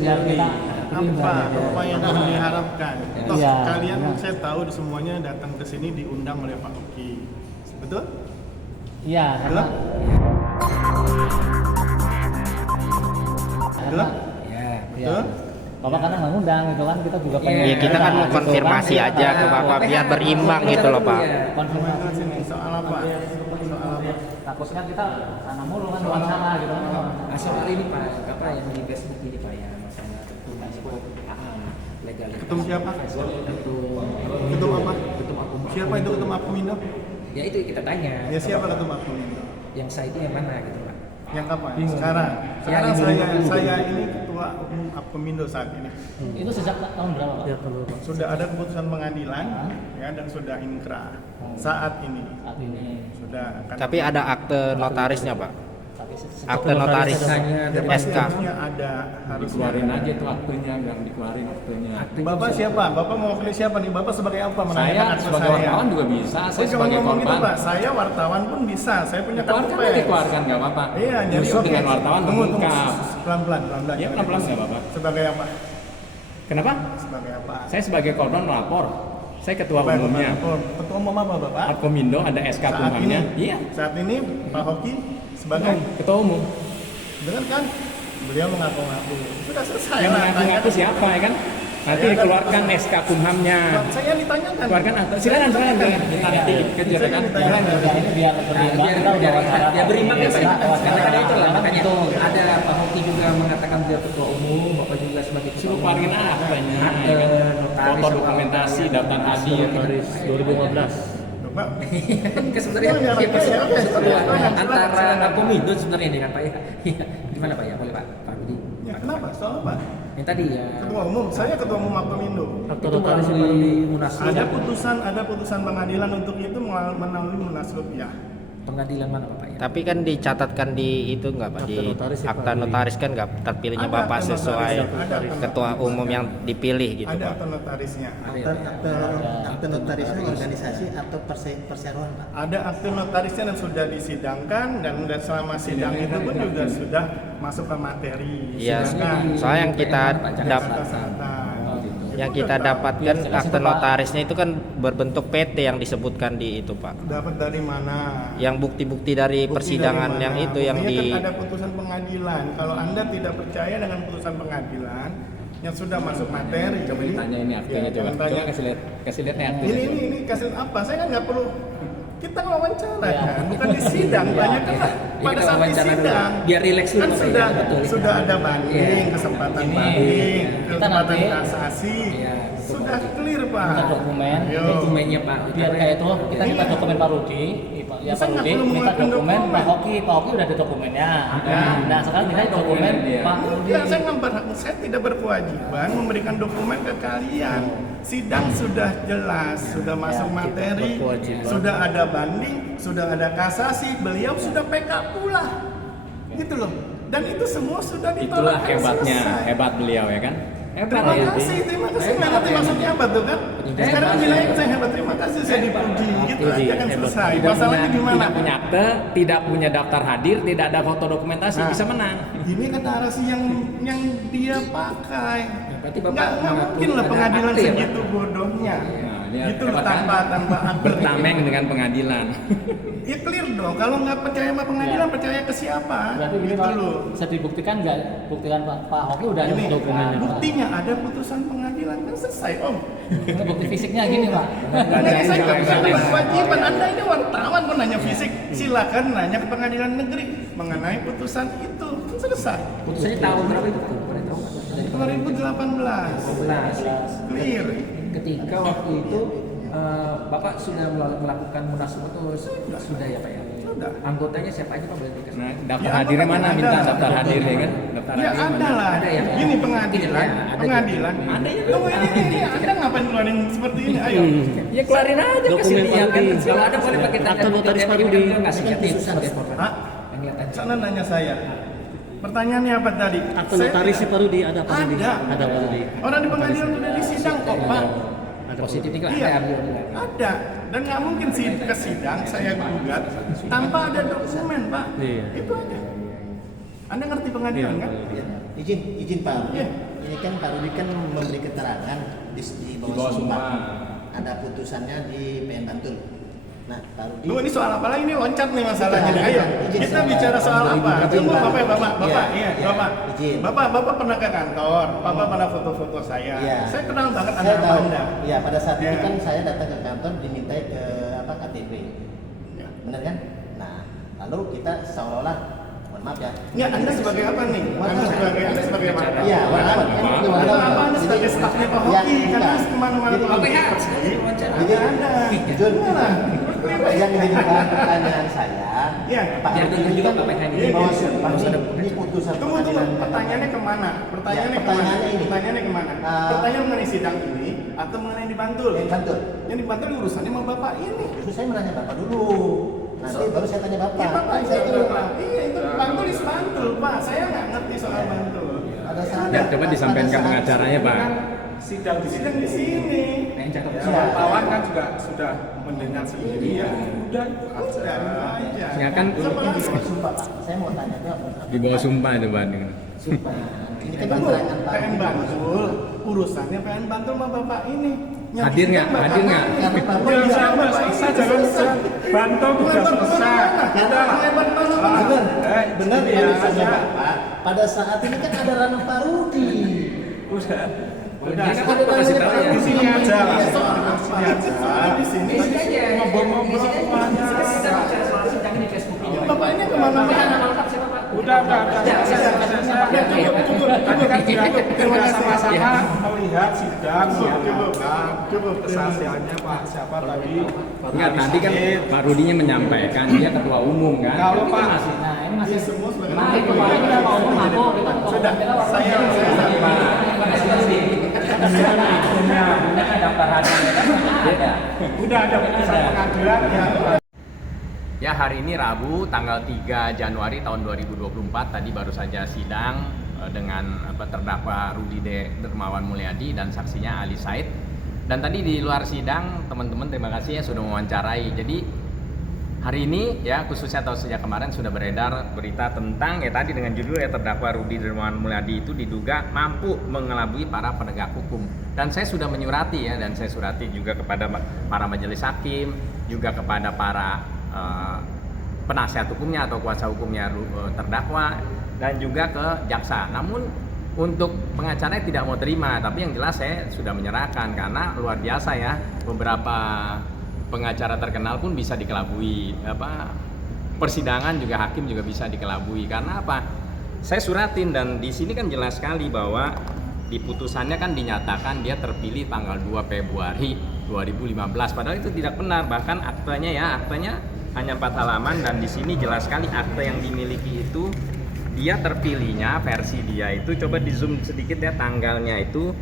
biar kita apa yang diharapkan. Toh Iya, kalian benar. saya tahu semuanya datang ke sini diundang oleh Pak Oki. Betul? iya karena Betul? Ya. Betul? Bapak karena nggak ngundang gitu kan, kita juga pengen Iya, kita kan mau gitu konfirmasi kan. aja ke Bapak biar berimbang gitu loh Pak. Konfirmasi Soal apa? Soal apa? takutnya kita sana mulu kan bukan sana gitu kan. Soal ini Pak, apa yang di Facebook ini Pak ya, masalah ketum legalitas. Ketum siapa? Ketum apa? Ketum akum. Siapa itu ketum Apindo? Ya itu kita tanya. Ya siapa ketum Apindo? Yang saya itu yang mana gitu Pak? Yang kapan? Sekarang. Sekarang saya ini ketua umum Apindo saat ini. Itu sejak tahun berapa Pak? Sudah ada keputusan pengadilan ya dan sudah inkrah saat ini. Saat ini. Sudah akan Tapi ada akte notarisnya Pak. Tapi Akte notarisnya ya, SK. harusnya ada harus Keluarin aja tuh aktunya, yang dikeluarin aktunya. Bapak siapa? Bapak mau pilih siapa nih? Bapak sebagai apa? Saya Menanyakan akte sebagai saya. wartawan juga bisa, saya Jangan sebagai ngomong gitu, korban. Pak. Saya wartawan pun bisa. Saya punya kartu Dikeluarkan pers. dikeluarkan nggak apa-apa. Iya, jadi Justru oke. dengan wartawan Tunggu. mengungkap. Pelan-pelan. Ya pelan-pelan nggak apa-apa. Sebagai apa? Kenapa? Sebagai apa? Saya sebagai korban melapor. Saya ketua Bapak, umumnya. Ketua umum apa, Bapak? Akomindo ada SK Saat ini, kumhamnya. Iya. saat ini Pak Hoki sebagai Ketua umum. benar kan? Beliau mengaku-ngaku. Sudah selesai Yang lah. mengaku-ngaku siapa ya kan? Nanti Saya dikeluarkan kan- SK kumhamnya. Saya ditanyakan. Keluarkan akte. Silakan minta nanti kejar kan. Biar ini biar berimbang kita udah wawancara. Ya berimbang ya Pak. Karena kan itu lah makanya itu ada Pak Hoki juga mengatakan beliau ketua umum, Bapak juga sebagai ketua Suruh umum. keluarin aktenya. Akte, ya kan? notaris, Foto dokumentasi, daftar hadir. 2015. Pak, Kan sebenarnya Oh, ya, ya, ya, ya, ya, antara silakan. Akomindo sebenarnya ini kan Pak ya. Iya. Gimana Pak ya? Boleh Pak? Pak Budi. ya kenapa? Soal apa? Yang tadi ya. Ketua umum, saya ketua umum Apindo. Itu melalui Munaslup. Ada putusan pengadilan untuk itu melalui Munaslup ya. Pengadilan mana Pak ya? Tapi kan dicatatkan di itu nggak Pak, di akta notaris kan nggak terpilihnya Ada Bapak akta sesuai notaris, ada akta ketua notaris. umum yang dipilih gitu Ada Pak. akta notarisnya. Akte notarisnya organisasi atau perseroan Pak? Ada akte notarisnya dan sudah disidangkan dan selama sidang itu pun juga sudah masuk ke materi. Iya, Sidangkan. soalnya yang kita dapat Kesepakatan. yang Itu kita udah dapatkan Iya, akte Pak. notarisnya itu kan berbentuk PT yang disebutkan di itu Pak. dapat dari mana? Yang bukti-bukti dari Bukti persidangan dari yang mana? itu yang Buktinya di kan ada putusan pengadilan. Kalau Anda tidak percaya dengan putusan pengadilan yang sudah masuk materi, Coba ditanya ini aktenya ya, coba. jangan tanya. Coba kasih lihat nih aktenya. Ini kasih apa? Saya kan nggak perlu. Kita wawancara Ya. kan, bukan di sidang. Banyak kan pada kita saat di wawancara dulu. sidang. Biar rileks dulu, Kan Pak, ya, sudah betul. sudah ada banding, kesempatan Ini, banding, kita kesempatan nanti- kasasi. Iya, Sudah clear Pak. Minta dokumen. Ayo. Dokumennya Pak. Biar kayak itu kita minta Iya. dokumen Pak Rudi, ya Bisa Pak nggak Rudi perlu minta mengeluarkan dokumen dokumen? Pak Hoki udah ada dokumennya. Ada. Nah sekarang kita dokumen Iya. Pak Rudi. Ya, saya tidak berkewajiban memberikan dokumen ke kalian. Sidang sudah jelas, sudah masuk materi, sudah ada banding, sudah ada kasasi, beliau sudah PK pula. Gitu loh. Dan itu semua sudah ditolak. Itulah dan hebatnya, selesai. hebat beliau ya kan. Hebat Terima ya. kasih. Nggak ngerti maksudnya apa tuh kan? Sekarang bilangin saya hebat, terima kasih saya dipuji. Gitu aja kan selesai. Masalahnya gimana? Tidak punya akte, tidak punya daftar hadir, tidak ada foto dokumentasi, Nah. bisa menang. Ini kan narasi yang dia pakai. Berarti Bapak Nggak mengaku mungkin lah ada pengadilan akte ya, Pak? segitu bodohnya. Nah, dia Gitu hebat, tanpa kan? akte. Bertameng dengan pengadilan. Ya clear dong. Kalau nggak percaya sama pengadilan, percaya ke siapa? Berarti ini Gitu Pak loh. bisa dibuktikan nggak? Buktikan Pak Hoki udah ada Ini dokumennya Pak. buktinya ada putusan pengadilan kan selesai Om. Ini bukti fisiknya gini Pak. Nah, saya nggak bisa berkewajiban. Anda ini wartawan kok nanya fisik. Silakan nanya ke pengadilan negeri mengenai putusan itu. Kan selesai. Putusannya tahun berapa itu Pak? Boleh tahu Pak? Dari 2018. 2018. Clear. Ketika waktu itu Bapak sudah melakukan munaslup atau sudah ya Pak ya? Sudah. Anggotanya siapa aja Pak boleh dikasih? Nah, daftar Ya, hadirnya mana? ada. Minta daftar hadir ya kan? Daftar Ya hadir ada mana? lah. Ada ya? Ini pengadilan. Iya, ada Pengadilan. juga. Ada ya. Tunggu ini. Anda ngapain keluarin seperti ini? Ayo. Ya keluarin aja Dokumen kesini ya kan. Pak Kalau ada boleh pakai Akte notaris Pak Rudi. nggak sih jadi sebagai korban. Hah? Yang lihat aja. Sana nanya saya. Pertanyaannya apa tadi? Akte Saya notarisnya tidak- Pak Rudi ada Pak Rudi? Ada. Ada Pak Rudi. Orang di pengadilan sudah disidang kok Pak. Ada Positif itu Iya. ada bilang. Ada. Dan nggak mungkin sih ke sidang saya gugat tanpa ada dokumen Pak. Iya. Itu aja. Anda ngerti pengadilan kan? izin Pak Rudi. Iya. Ini kan Pak Rudi kan memberi keterangan di bawah sumpah. Ada putusannya di PN Bantul. Nah, Pak Rudi. Lu ini soal apa lagi? Ini loncat nih masalahnya. Iya, Ayo, izin kita soal bicara soal apa? izin, Tunggu, Pak. Bapak, Iya, Bapak. izin. Bapak pernah ke kantor, Bapak pernah foto-foto saya. Iya. Saya kenal banget Saya anak tahu. Anda. Iya, pada saat itu Iya. kan saya datang ke kantor dimintai ke KTP. Ya. Benar kan? Nah, lalu kita seolah-olah mohon maaf ya. Ya, Anda sebagai apa nih? Anda sebagai apa? Iya, wartawan. Kan itu wartawan. Anda sebagai Jadi- stafnya Pak Ya, Hoki, kan bukan. harus kemana-mana Jadi- Pak Hoki. Jadi Anda. jujur yang menjadi bahan pertanyaan saya, Iya. Pak Biar Rudi dengar ini juga kan KPK ini. di bawah Iya, sumpah harus ada ini putusan Tunggu, pertanyaannya kemana? pertanyaannya ini. Pertanyaannya kemana? Pertanyaan mengenai sidang ini atau mengenai yang di Bantul? Yang Bantul. Yang di Bantul urusannya sama Bapak ini. Justru saya menanya Bapak dulu. Nanti baru saya tanya Bapak. Iya, Bapak, Saya dulu. Iya, itu Bantul is Bantul, Pak. Saya nggak ngerti soal Bantul. Pada saat Ya, coba disampaikan ke pada saat- pengacaranya, Pak. Sidang di sini. Yang catat Ya. Wartawan kan juga sudah mendengar sendiri ya. Udah Udah aja. Ya kan Ini di bawah sumpah Pak. Saya mau tanya itu apa? di bawah sumpah itu Pak. Sumpah. Ini kan Tunggu, keterangan Pak. PN Bantul, urusannya PN Bantul sama Bapak ini. Yang Hadir di nggak? sidang Hadir nggak? Karena Bapak Yang bisa sama, selesai, jangan Bantul udah selesai. Karena benar, benar iya, urusannya iya. Bapak. Pada saat ini kan ada ranah Pak Rudi. Udah. Dia kan udah kasih tahu ya. Di sini aja lah. Di sini aja. Di sini Ngobrol-ngobrol semuanya. Bapak ini kemana-mana. Udah. Tadi kan sudah sama-sama melihat sidang, Cukup. kesaksiannya Pak siapa tadi. Enggak, tadi kan Pak Rudinya menyampaikan dia ketua umum kan. Kalau Pak Nah, ini masih Semua sebagai nah itu Pak, kita mau ngomong aku, kita mau Sudah, saya udah ada putusan pengadilan ya. Ya, hari ini Rabu tanggal 3 Januari tahun 2024 tadi baru saja sidang dengan terdakwa Rudi Dermawan Mulyadi dan saksinya Ali Said. Dan tadi di luar sidang teman-teman terima kasih ya sudah mewawancarai. Jadi hari ini ya khususnya atau sejak kemarin sudah beredar berita tentang ya tadi dengan judul ya terdakwa Rudi Dermawan Mulyadi itu diduga mampu mengelabui para penegak hukum. Dan saya sudah menyurati ya, dan saya surati juga kepada para majelis hakim, juga kepada para penasihat hukumnya atau kuasa hukumnya terdakwa dan juga ke jaksa. Namun untuk pengacaranya tidak mau terima, tapi yang jelas saya sudah menyerahkan karena luar biasa ya, beberapa pengacara terkenal pun bisa dikelabui, persidangan juga hakim juga bisa dikelabui. Karena apa? Saya suratin dan di sini kan jelas sekali bahwa di putusannya kan dinyatakan dia terpilih tanggal 2 Februari 2015. Padahal itu tidak benar, bahkan aktenya hanya 4 halaman dan di sini jelas sekali akte yang dimiliki itu dia terpilihnya versi dia itu coba di zoom sedikit ya, tanggalnya itu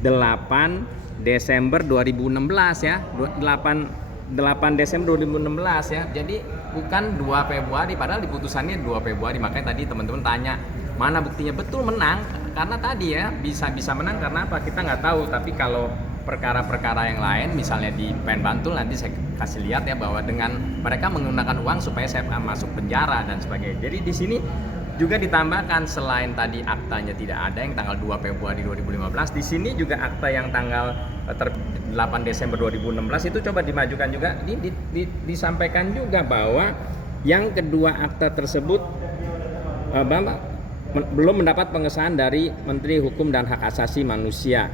8 Desember 2016 ya. 8 Desember 2016 ya. Jadi bukan 2 Februari padahal di putusannya 2 Februari. Makanya tadi teman-teman tanya mana buktinya, betul menang karena tadi ya bisa menang karena apa kita nggak tahu, tapi kalau perkara-perkara yang lain misalnya di PN Bantul nanti saya kasih lihat ya bahwa dengan mereka menggunakan uang supaya saya masuk penjara dan sebagainya. Jadi di sini juga ditambahkan selain tadi aktanya tidak ada yang tanggal 2 Februari 2015, di sini juga akta yang tanggal 8 Desember 2016 itu coba dimajukan juga. Disampaikan juga bahwa yang kedua akta tersebut belum mendapat pengesahan dari Menteri Hukum dan Hak Asasi Manusia.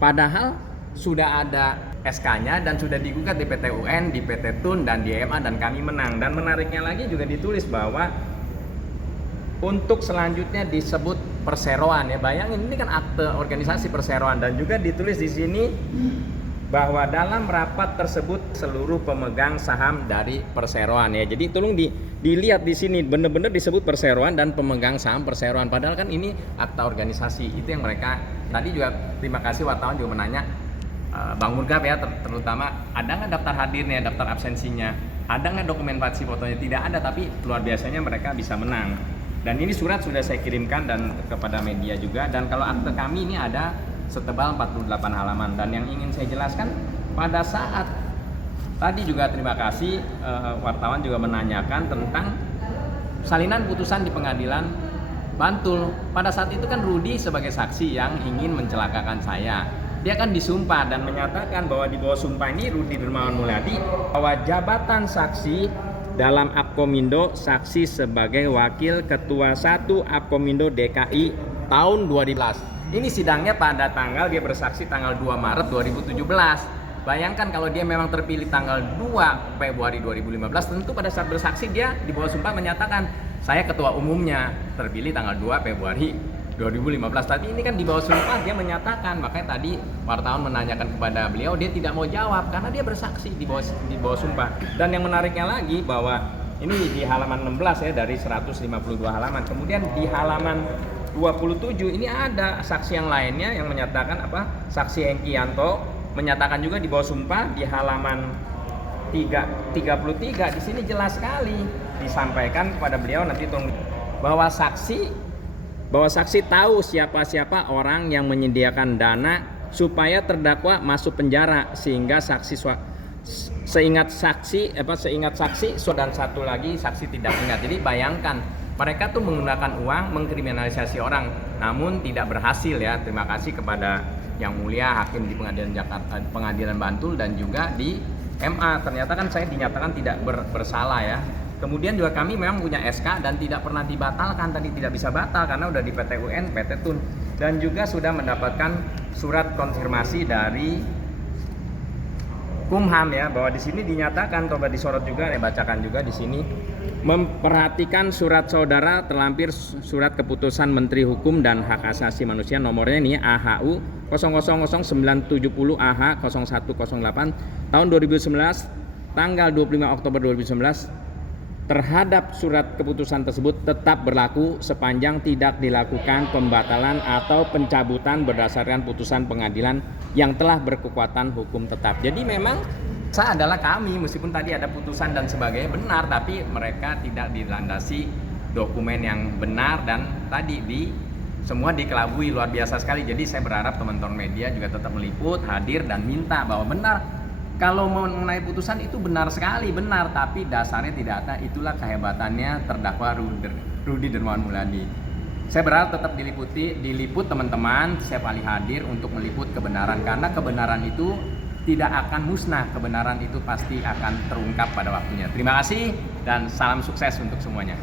Padahal sudah ada SK-nya dan sudah digugat di PT UN, di PT TUN, dan di EMA dan kami menang. Dan menariknya lagi juga ditulis bahwa untuk selanjutnya disebut perseroan ya. Bayangin ini kan akte organisasi perseroan dan juga ditulis di sini bahwa dalam rapat tersebut seluruh pemegang saham dari perseroan ya. Jadi tolong dilihat di sini benar-benar disebut perseroan dan pemegang saham perseroan. Padahal kan ini akta organisasi. Itu yang mereka tadi juga terima kasih wartawan juga menanya Bang Murgab ya terutama ada nggak daftar hadirnya, daftar absensinya, ada nggak dokumentasi fotonya, tidak ada, tapi luar biasanya mereka bisa menang. Dan ini surat sudah saya kirimkan dan kepada media juga. Dan kalau akte kami ini ada setebal 48 halaman. Dan yang ingin saya jelaskan pada saat tadi juga terima kasih wartawan juga menanyakan tentang salinan putusan di pengadilan Bantul. Pada saat itu kan Rudi sebagai saksi yang ingin mencelakakan saya. Dia kan disumpah dan menyatakan bahwa di bawah sumpah ini Rudi Dermawan Mulyadi bahwa jabatan saksi dalam Apkomindo saksi sebagai Wakil Ketua 1 Apkomindo DKI tahun 2012. Ini sidangnya pada tanggal dia bersaksi tanggal 2 Maret 2017. Bayangkan kalau dia memang terpilih tanggal 2 Februari 2015, tentu pada saat bersaksi dia di bawah sumpah menyatakan saya ketua umumnya terpilih tanggal 2 Februari 2015. Tadi ini kan di bawah sumpah dia menyatakan, makanya tadi wartawan menanyakan kepada beliau, dia tidak mau jawab karena dia bersaksi di bawah sumpah. Dan yang menariknya lagi bahwa ini di halaman 16 ya dari 152 halaman. Kemudian di halaman 27 ini ada saksi yang lainnya yang menyatakan apa? Saksi Hengki Yanto menyatakan juga di bawah sumpah di halaman 33 di sini jelas sekali disampaikan kepada beliau nanti tunggu bahwa saksi tahu siapa-siapa orang yang menyediakan dana supaya terdakwa masuk penjara sehingga seingat saksi dan satu lagi saksi tidak ingat. Jadi bayangkan mereka tuh menggunakan uang mengkriminalisasi orang namun tidak berhasil ya. Terima kasih kepada yang mulia hakim di Pengadilan Bantul dan juga di MA. Ternyata kan saya dinyatakan tidak bersalah ya. Kemudian juga kami memang punya SK dan tidak pernah dibatalkan, tadi tidak bisa batal karena udah di PT UN, PT TUN, dan juga sudah mendapatkan surat konfirmasi dari Kumham ya bahwa di sini dinyatakan, coba disorot juga, saya bacakan juga di sini, memperhatikan surat saudara terlampir surat keputusan Menteri Hukum dan Hak Asasi Manusia nomornya ini AHU 000970 AH 0108 tahun 2019 tanggal 25 Oktober 2019 terhadap surat keputusan tersebut tetap berlaku sepanjang tidak dilakukan pembatalan atau pencabutan berdasarkan putusan pengadilan yang telah berkekuatan hukum tetap. Jadi memang saya adalah kami, meskipun tadi ada putusan dan sebagainya benar, tapi mereka tidak dilandasi dokumen yang benar dan tadi semua dikelabui luar biasa sekali. Jadi saya berharap teman-teman media juga tetap meliput, hadir dan minta bahwa benar. Kalau mengenai putusan itu benar sekali, benar, tapi dasarnya tidak ada. Itulah kehebatannya terdakwa Rudi Dermawan Mulyadi. Saya berharap tetap diliput teman-teman, setiap kali hadir untuk meliput kebenaran karena kebenaran itu tidak akan musnah, kebenaran itu pasti akan terungkap pada waktunya. Terima kasih dan salam sukses untuk semuanya.